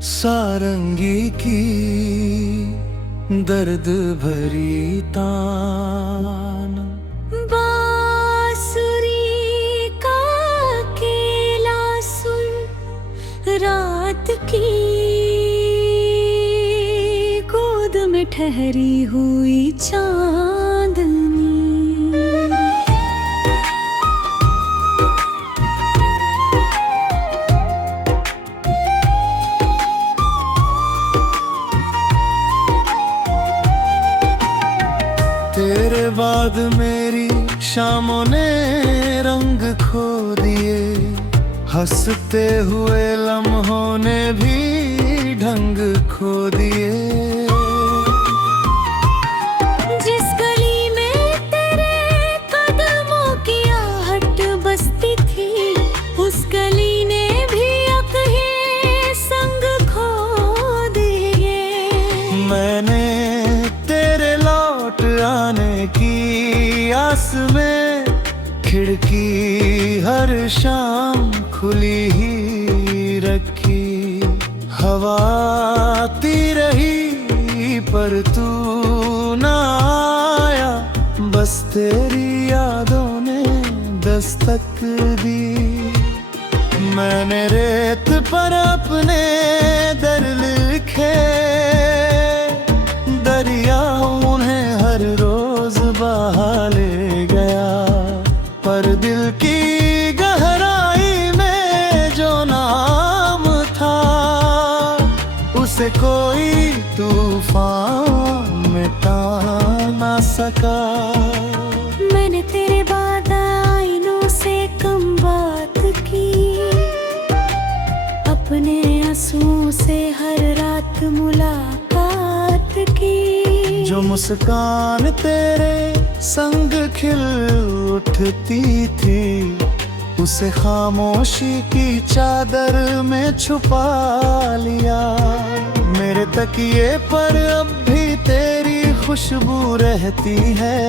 सारंगी की दर्द भरी तान, बांसुरी का अकेला सुर, रात की गोद में ठहरी हुई चांदनी। तेरे बाद मेरी शामों ने रंग खो दिए, हंसते हुए लम्हों ने भी ढंग खो दिए। जिस गली में तेरे कदमों की आहट बसती थी, उस गली ने भी अपने संग खो दिए। मैंने तेरे लौट आने की आस में खिड़की हर शाम खुली ही रखी। हवा आती रही पर तू ना आया, बस तेरी यादों ने दस्तक दी। मैंने रेत पर अपने दर लिखे, दरिया उन्हें हर रोज बहा ले गया। पर दिल की गहराई में जो नाम था, उसे कोई तूफान मिटा ना सका। मैंने तेरे बाद आईनों से कम बात की, अपने आंसुओं से हर रात मुलाकात की। जो मुस्कान तेरे संग खिल उठती थी, उसे खामोशी की चादर में छुपा लिया। मेरे तकिए पर अब भी तेरी खुशबू रहती है,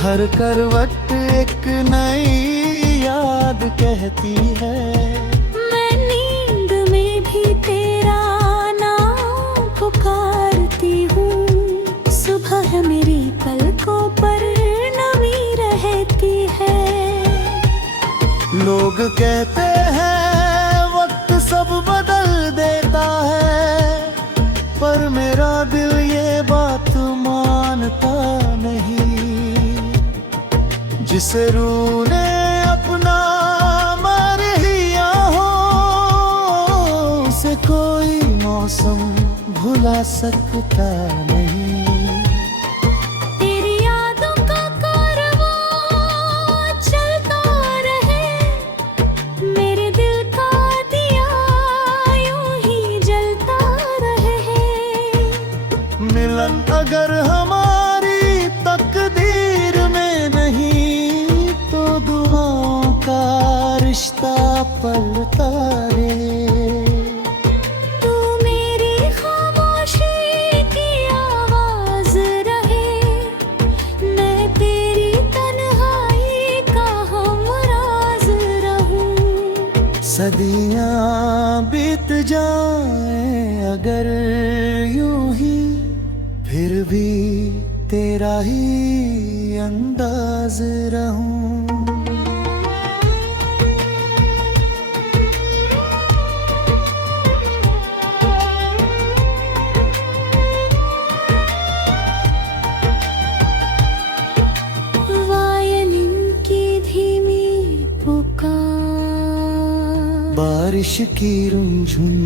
हर करवट एक नई याद कहती है। मैं नींद में भी तेरा नाम पुकारती हूँ, सुबह मेरी पलकों पर नमी रहती है। लोग कहते हैं वक्त सब बदल देता है, पर मेरा दिल ये बात मानता नहीं। जिसे रूह ने अपना मार लिया हो, उसे कोई मौसम भुला सकता नहीं। तेरी यादों का कारवां चलता रहे, मेरे दिल का दिया यूं ही जलता रहे। मिलन अगर हमारी तकदीर में नहीं, तो दुआओं का रिश्ता पलता रहे। तू मेरी खामोशी की आवाज रहे, मैं तेरी तन्हाई का हमराज रहूं। सदियां बीत जाएं अगर यूं ही, फिर भी तेरा ही अंदाज रहूं। वायलिन की धीमी पुकार, बारिश की रुंझुन,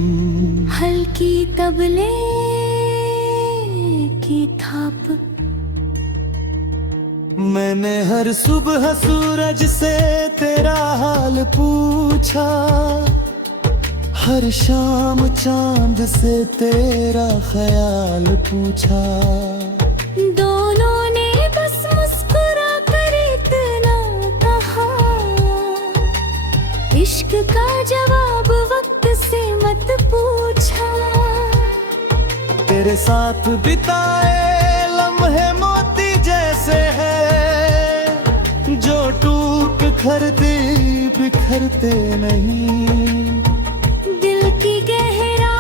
हल्की तबले की थाप। मैंने हर सुबह सूरज से तेरा हाल पूछा, हर शाम चांद से तेरा ख्याल पूछा। दोनों ने बस मुस्कुरा कर इतना कहा, इश्क का जवाब वक्त से मत पूछा। तेरे साथ बिताए लम्हे मोती जैसे हैं, जो टूट कर दे बिखरते नहीं। दिल की गहरा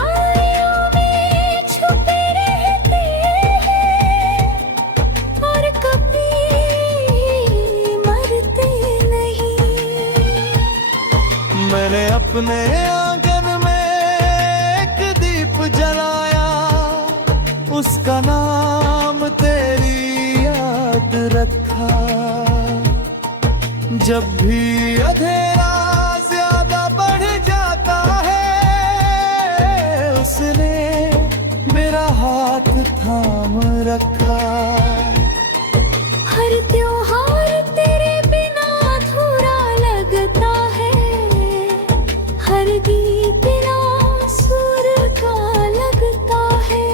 जब भी अंधेरा ज्यादा बढ़ जाता है, उसने मेरा हाथ थाम रखा। हर त्योहार तेरे बिना अधूरा लगता है, हर गीत बिना सुर का लगता है।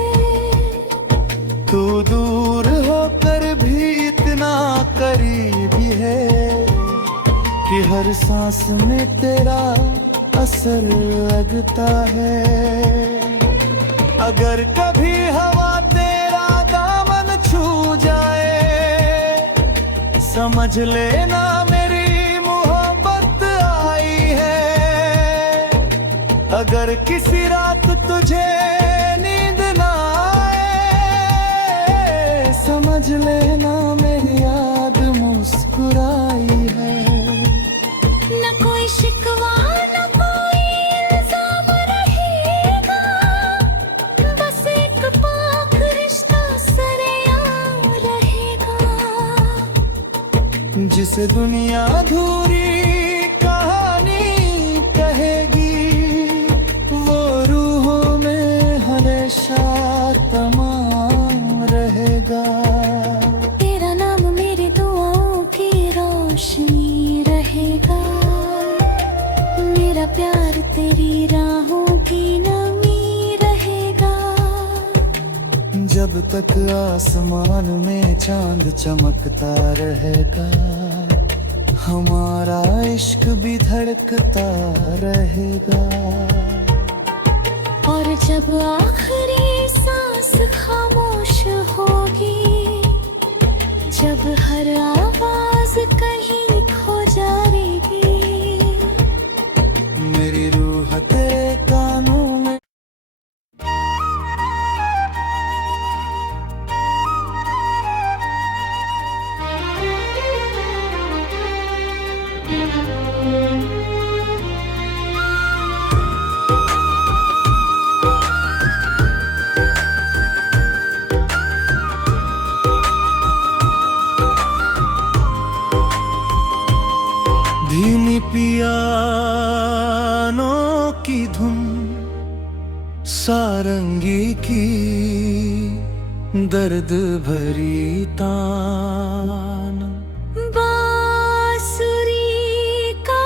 तू दूर होकर भी इतना करीबी है कि हर सांस में तेरा असर लगता है। अगर कभी हवा तेरा दामन छू जाए, समझ लेना मेरी मोहब्बत आई है। अगर किसी रात तुझे नींद ना आए, समझ लेना मेरी याद मुस्कुराई है। न कोई शिकवा न कोई इल्जाम रहेगा, बस एक पाक रिश्ता सरेआम रहेगा। जिसे दुनिया अधूरी कहानी कहेगी, वो रूहों में हमेशा तमाम रहेगा। तेरा नाम मेरी दुआओं की रोशनी रहेगा, मेरा प्यार तेरी राहों की नमी रहेगा। जब तक आसमान में चांद चमकता रहेगा, हमारा इश्क भी धड़कता रहेगा। और जब आखिरी सांस खामोश होगी, जब हर आवाज कहीं खो जाएगी, मेरी रूह तेरे कानों में धीमी पियानो की धुन, सारंगी की दर्द भरी तान। बांसुरी का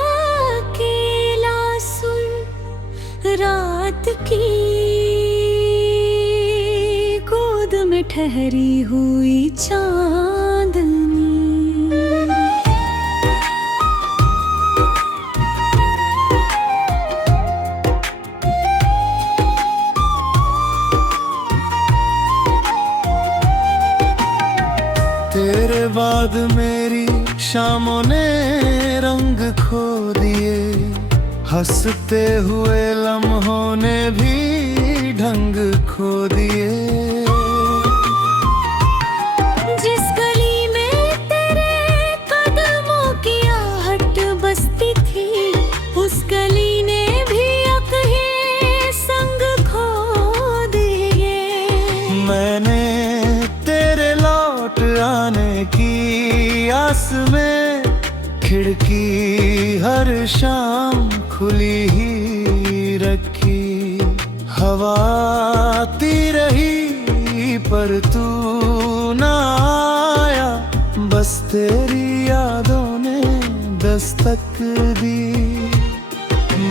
अकेला सुर, रात की गोद में ठहरी हुई चांदनी। तेरे बाद मेरी शामों ने रंग खो दिए, हंसते हुए लम्हों ने भी ढंग खो दिए। जिस गली में तेरे कदमों की आहट बसती थी, उस गली ने भी अपने संग खो दिए। मैंने तेरे लौट आने की आस में खिड़की हर शाम खुली ही रखी। हवा आती रही पर तू ना आया, बस तेरी यादों ने दस्तक दी।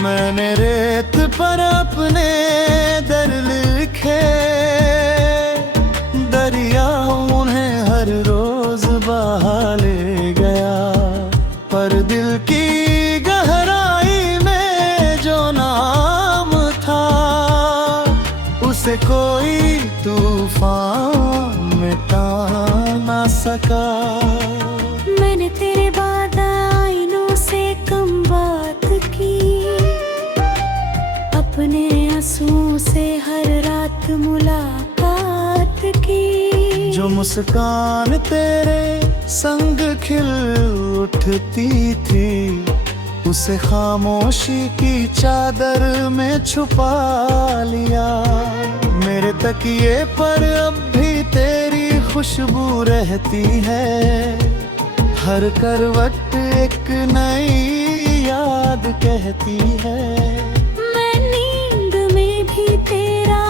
मैंने रेत पर अपने दर लिखे, दरिया उन्हें हर रोज बहा ले गया। पर दिल की गहराई में जो नाम था, उसे कोई तूफान मिटा ना सका। मैंने तेरे बाद आईनों से कम बात की, अपने आंसुओं से हर रात मुलाकात की। जो मुस्कान तेरे संग खिल उठती थी, उसे खामोशी की चादर में छुपा लिया। मेरे तकिए पर अब भी तेरी खुशबू रहती है, हर करवट एक नई याद कहती है। मैं नींद में भी तेरा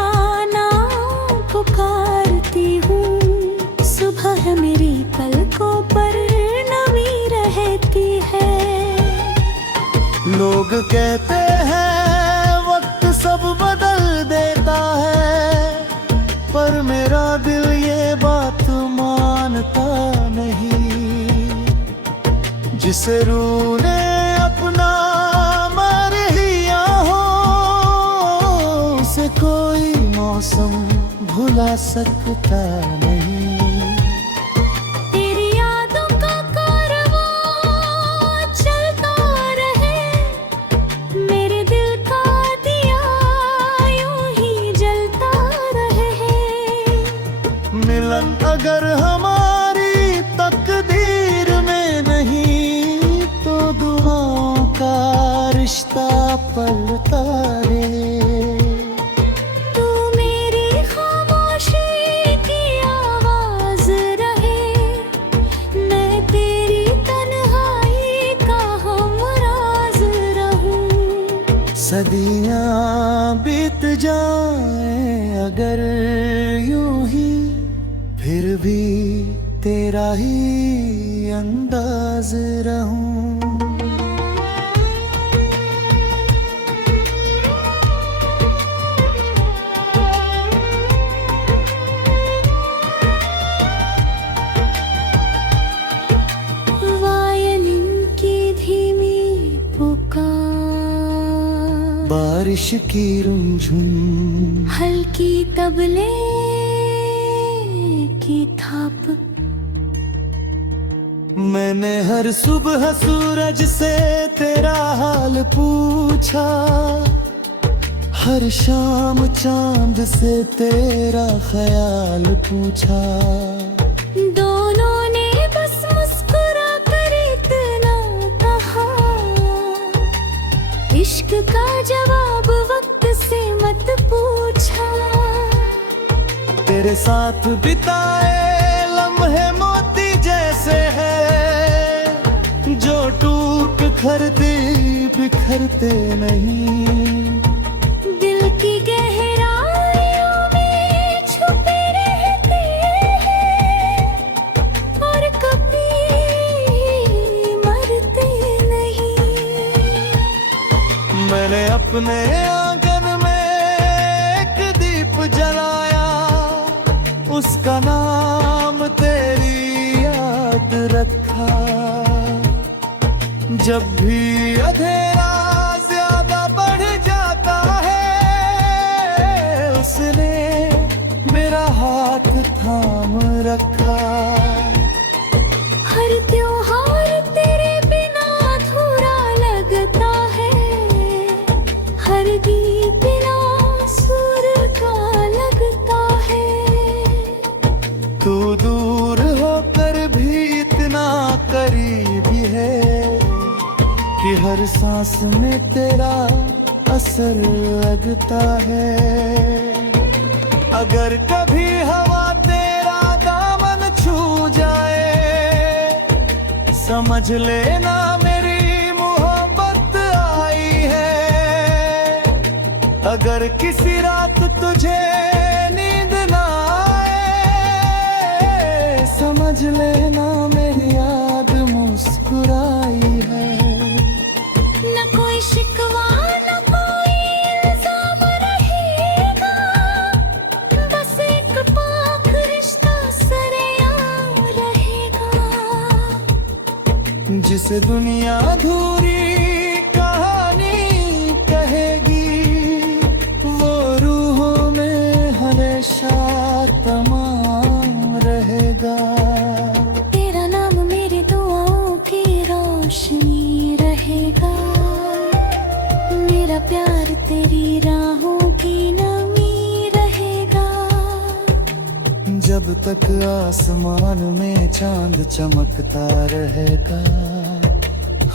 नाम पुकारती हूँ। सुबह मेरी पलकों पर नमी रहती है। लोग कहते हैं वक्त सब बदल देता है, पर मेरा दिल ये बात मानता नहीं। जिसे रूह ने अपना मर लिया हो, उसे कोई मौसम भुला सकता नहीं। तेरी यादों का कारवां चलता रहे, मेरे दिल का दिया यूं ही जलता रहे। मिलन अगर हमारी तकदीर में नहीं, तो दुआओं का रिश्ता पलता रहे। तू मेरी खामोशी की आवाज रहे, मैं तेरी तन्हाई का हमराज रहूं। सदियां बीत जाएं अगर यूं ही, फिर भी तेरा ही अंदाज रहूं। वायलिन की धीमी पुकार, बारिश की रुंझुन, हल्की तबले की थाप। मैंने हर सुबह सूरज से तेरा हाल पूछा, हर शाम चांद से तेरा ख्याल पूछा। दोनों ने बस मुस्कुरा कर इतना कहा, इश्क का जवाब वक्त से मत पूछा। तेरे साथ बिताए लम्हे मोती जैसे हैं, जो टूट कर बिखरते नहीं। दिल की गहराइयों में छुपे रहते हैं, और कभी मरते नहीं। मैंने अपने आंगन में एक दीप जलाया, उसका नाम तेरी याद रखा। जब भी अंधेरा ज्यादा बढ़ जाता है, उसने मेरा हाथ थाम रखा। हर त्योहार तेरे बिना अधूरा लगता है, हर गीत बिना सुर का लगता है। तू दूर होकर भी इतना करीब है, कि हर सांस में तेरा असर लगता है। अगर कभी हवा तेरा दामन छू जाए, समझ लेना मेरी मोहब्बत आई है। अगर किसी रात तुझे नींद ना आए, समझ लेना मेरी याद मुस्कुराई है। न कोई शिकवा न कोई इल्जाम रहेगा, बस एक पाक रिश्ता सरेआम रहेगा। जिसे दुनिया अधूरी कहानी कहेगी, वो रूहों में हमेशा तमाम रहेगा। तेरा नाम मेरी दुआओं की रोशनी रहेगा, मेरा प्यार तेरी राहों की नमी रहेगा। जब तक आसमान में चांद चमकता रहेगा,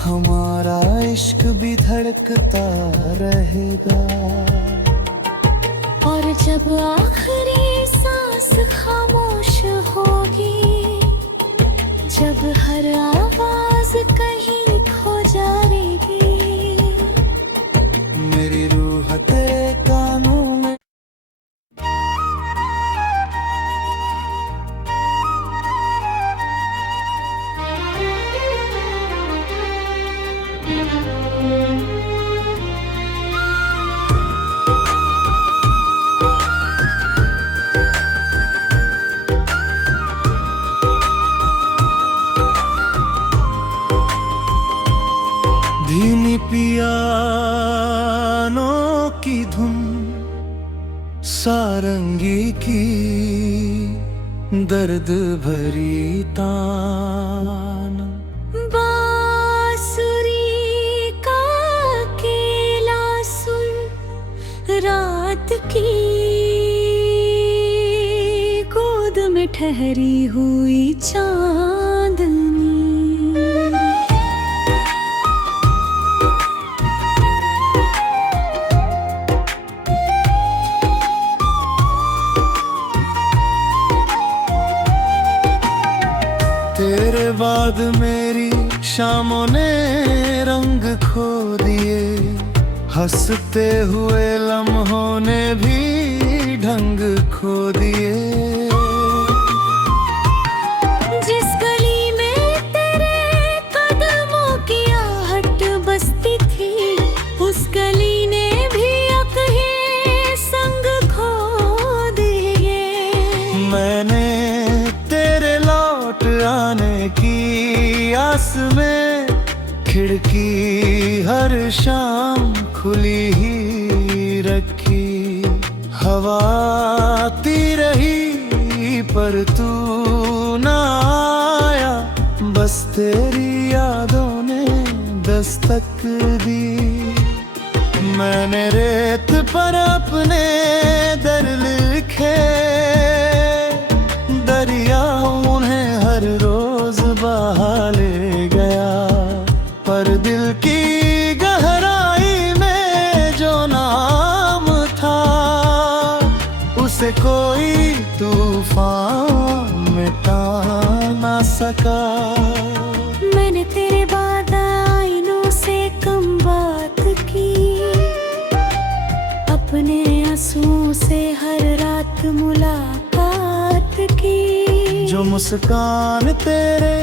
हमारा इश्क भी धड़कता रहेगा। और जब आखिरी सांस खामोश होगी, जब हर आवाज़ सारंगी की दर्द भरी तान, बांसुरी का अकेला सुर रात की गोद में ठहरी हुई चांदनी। तेरे बाद मेरी शामों ने रंग खो दिए, हंसते हुए लम्हों ने भी ढंग खो दिए। जिस गली में तेरे कदमों की आहट बसती थी, उस गली ने भी अपने संग खो दिए। मैंने तेरे लौट आने की आस में खिड़की हर शाम खुली ही रखी। हवा आती रही पर तू ना आया, बस तेरी यादों ने दस्तक दी। मैंने रेत पर अपने दर लिखे, दरिया उन्हें हर रोज बहा ले गया। पर दिल की गहराई में जो नाम था, उसे कोई तूफान मिटा ना सका। मैंने तेरे बाद आईनों से कम बात की, अपने आंसुओं से हर रात मुलाकात की। जो मुस्कान तेरे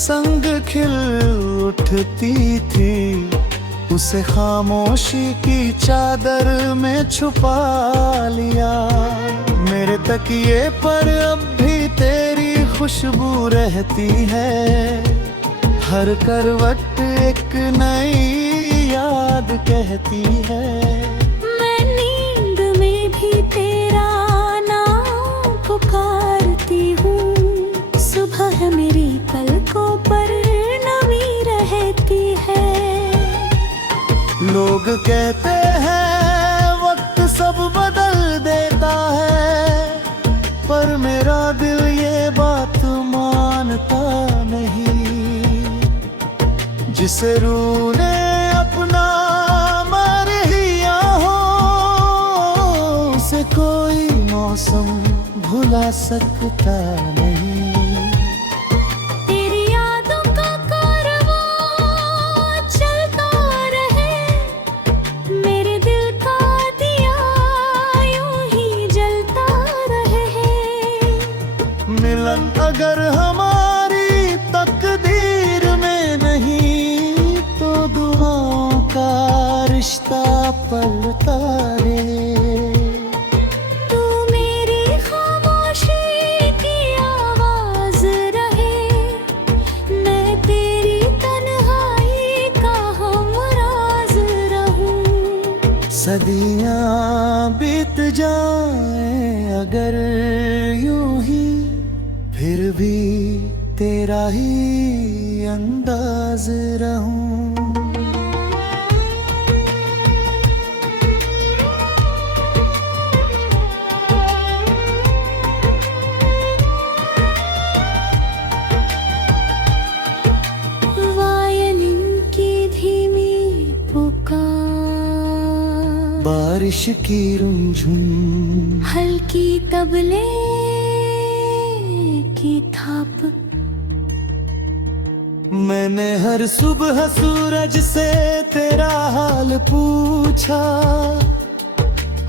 संग खिल उठती थी, उसे खामोशी की चादर में छुपा लिया। मेरे तकिए पर अब भी तेरी खुशबू रहती है, हर करवट एक नई याद कहती है। मैं नींद में भी तेरा नाम पुकारती हूँ, सुबह मेरी पलकों पर नमी रहती है। लोग कहते हैं वक्त सब बदल देता है, पर मेरा दिल ये बात मानता नहीं। जिसे रूह ने अपना मर लिया हो, उसे कोई मौसम भुला सकता नहीं। तेरी यादों का कारवां चलता रहे, मेरे दिल का दिया यूं ही जलता रहे। मिलन अगर हमारी तकदीर में नहीं, तो दुआओं का रिश्ता पलता रहे। तू मेरी खामोशी की आवाज रहे, मैं तेरी तन्हाई का हमराज रहूं। सदियां बीत जाएं अगर यूं ही, फिर भी तेरा ही अंदाज रहूं। वायलिन की धीमी पुकार, बारिश की रुंझुन, हल्की तबले की थाप। मैंने हर सुबह सूरज से तेरा हाल पूछा,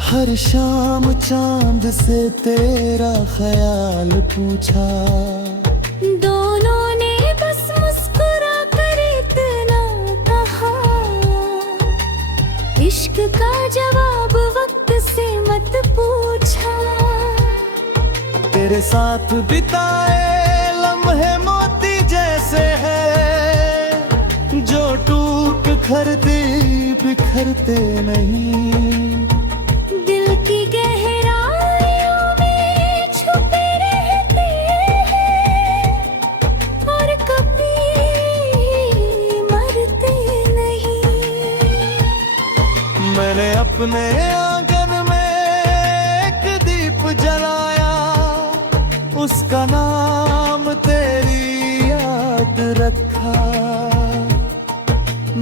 हर शाम चांद से तेरा ख्याल पूछा। दोनों ने बस मुस्कुरा कर इतना कहा, इश्क का जवाब वक्त से मत पूछा। तेरे साथ बिताए लम्हे मोती जैसे हैं, जो टूट कर दे बिखरते नहीं। दिल की गहरा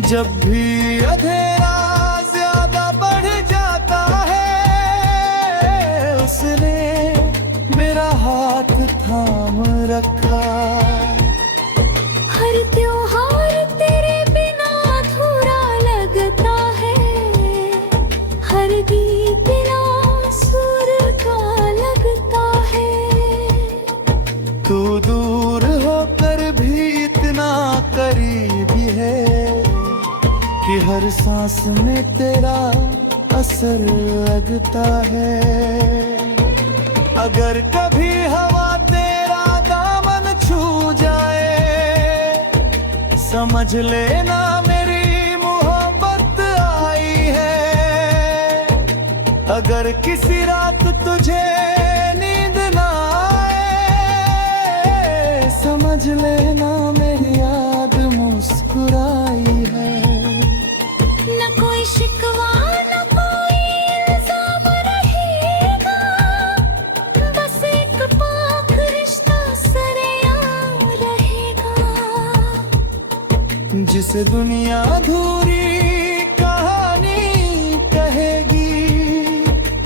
जब भी अंधेरा ज्यादा बढ़ जाता है, उसने मेरा हाथ थाम रखा। हर त्योहार तेरे बिना अधूरा लगता है, हर गीत बिना सुर का लगता है। तू दूर होकर भी इतना करीबी है कि हर सांस में तेरा असर लगता है। अगर कभी हवा तेरा दामन छू जाए, समझ लेना मेरी मोहब्बत आई है। अगर किसी रात तुझे नींद ना आए, समझ लेना मेरी याद मुस्कुराई है। न कोई शिकवा न कोई इल्जाम रहेगा, बस एक पाक रिश्ता सरेआम रहेगा। जिसे दुनिया अधूरी कहानी कहेगी,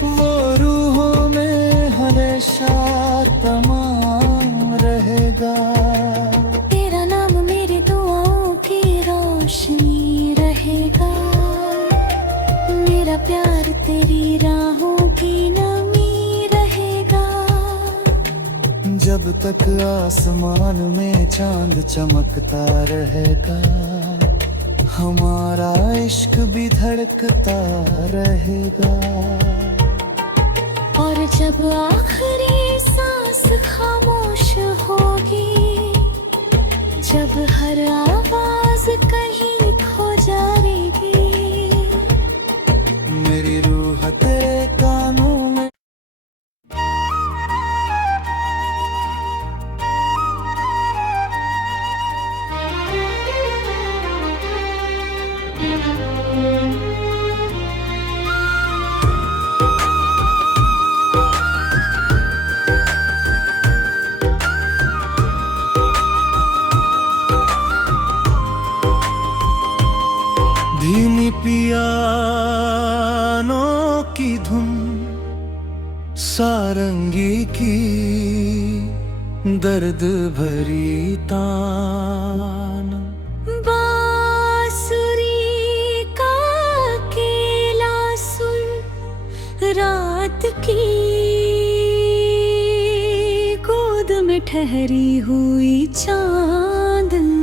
वो रूहों में हमेशा तमाम रहेगा। तेरा नाम मेरी दुआओं की रोशनी रहेगा, मेरा प्यार तेरी राहों की नमी रहेगा। जब तक आसमान में चांद चमकता रहेगा, हमारा इश्क भी धड़कता रहेगा। और जब आखिरी सांस खामोश होगी, जब हर आवाज कहीं खो जाएगी, मेरी रूह तेरे कानों में धीमी पियानो की धुन, सारंगी की दर्द भरी तान। बांसुरी का अकेला सुर, रात की गोद में ठहरी हुई चांदनी।